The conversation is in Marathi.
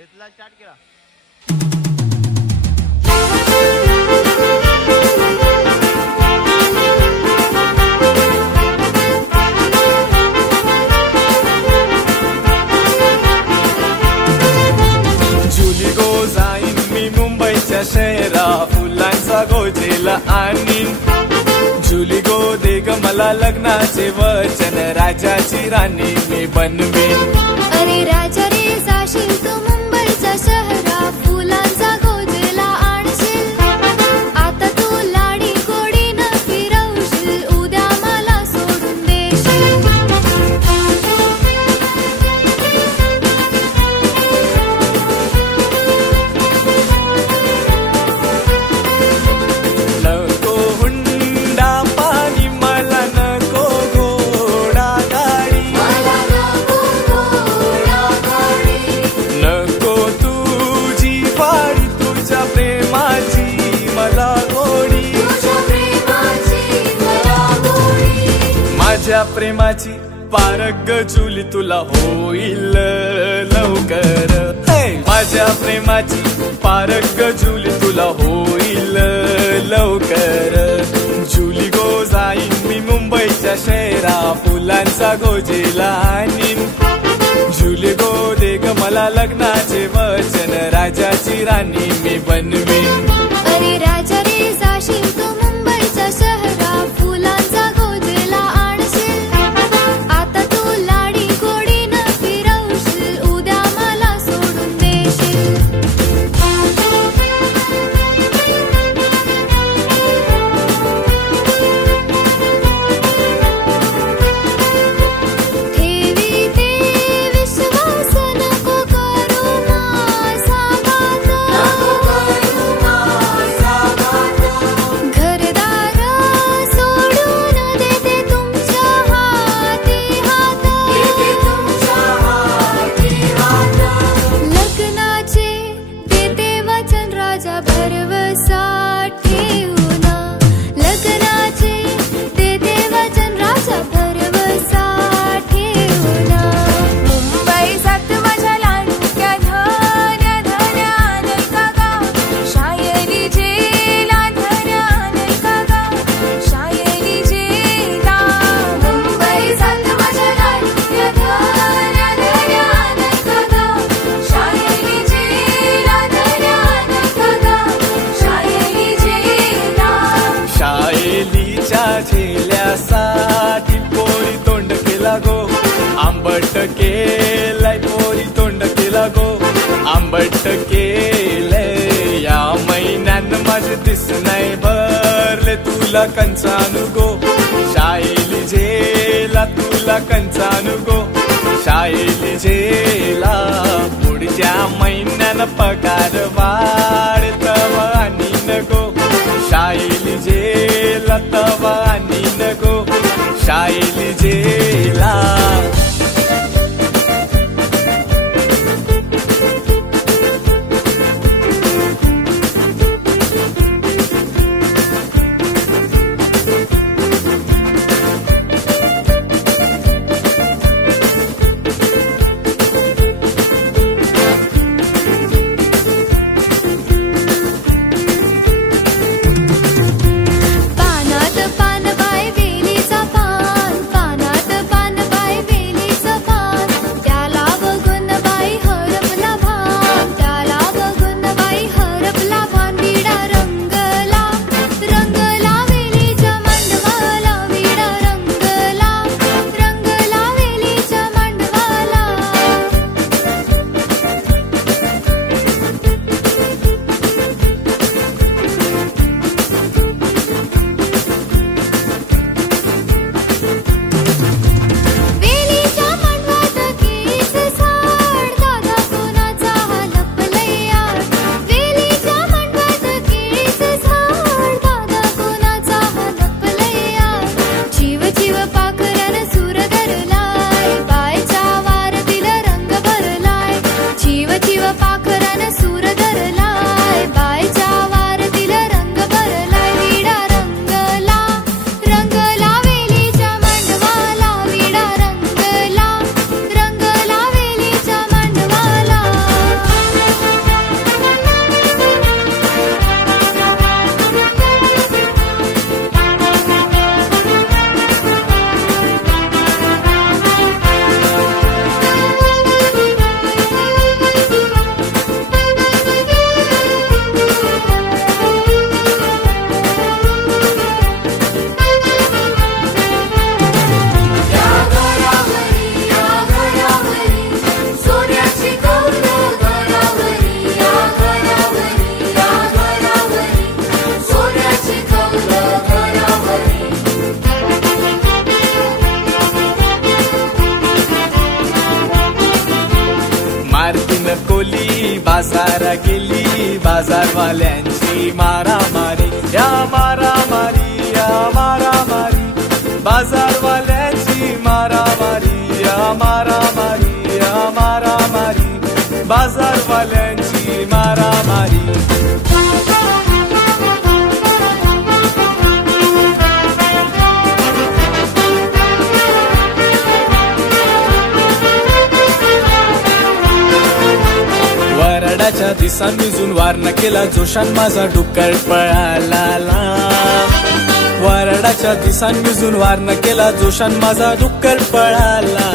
घेतला स्टार्ट केला. जुली गो जाईन मी मुंबईच्या शहरा फुलांचा गोजेला आणि जुली गो दे ग मला लग्नाचे वचन राजाची राणी मी बनवीन. अरे राजा रे जाशील तू मुंबईच्या शहरा फुलांचा गोजेला आणशील. आता तू लाडी गोडी न फिरवशील उद्या मला सोडून देशील. नको हुंडा पाणी मला नको घोडा गाडी. नको तुझी वाडी तुझ्या प्रेमाची मला गोडी. माझ्या प्रेमाची पारग जुली तुला होईल लवकर. माझ्या प्रेमाची पारग जुली तुला होईल लवकर. जुली गो जाईन मी मुंबईच्या शहरा फुलांचा गोजेला आणीन. जुली गो दे ग मला लग्नाचे वचन राजाची राणी मी बनवीन. अरे राजा रे जाशील तू मुंबईच्या शहरा फुलांचा गोजेला आणशील. आता तू लाडी गोडी न फिरवशील उद्या मला सोडून देशील. ठेवी ते विश्वास नको करू माझा घात. घरदार सोडून देते तुमच्या हाती हात. लग्नाचे देते वचन राजा भरवसा ठेवून. लग्नाचे देते वचन राजा भरवसा ठेवून. मुंबई जात माझ्या लाडक्या धन्या धन्या नाही का गा. शायरी जेला धन्या नाही का गा. शायरी जेला. मुंबई जात माझ्या लाडक्या धन्या धन्या नाही का गा. शायरी जेला धन्या नाही का गा. शायरी जेला. शायलीच्या झेल्यासाठी पोरी तोंड केला गो. आंबट केलंय पोरी तोंड केला गो. आंबट केलंय या महिन्यान माझे दिस नाही भरले तुला कंचानु गो. शायली झेला तुला कंचानु गो. शायली झेला पुढच्या महिन्यान पगार वाढतव आणि नको. शायली झेला तव आणि नको. शायली झेला. पानात पान बाय वेलीचा पान. पानात मारतीन कोली बाजारा गेली बाजारवाल्यांची मारामारी या मारामारी या मारामारी बाजारवाल्यांची मारामारी या मारामारी या मारामारी बाजारवाल्यांची मारामारी वरडाच्या दिसान निजून वारना केला जोशान माझा डुक्कर पळाला वरडाच्या दिसान निजून वारना केला जोशान माझा डुक्कर पळाला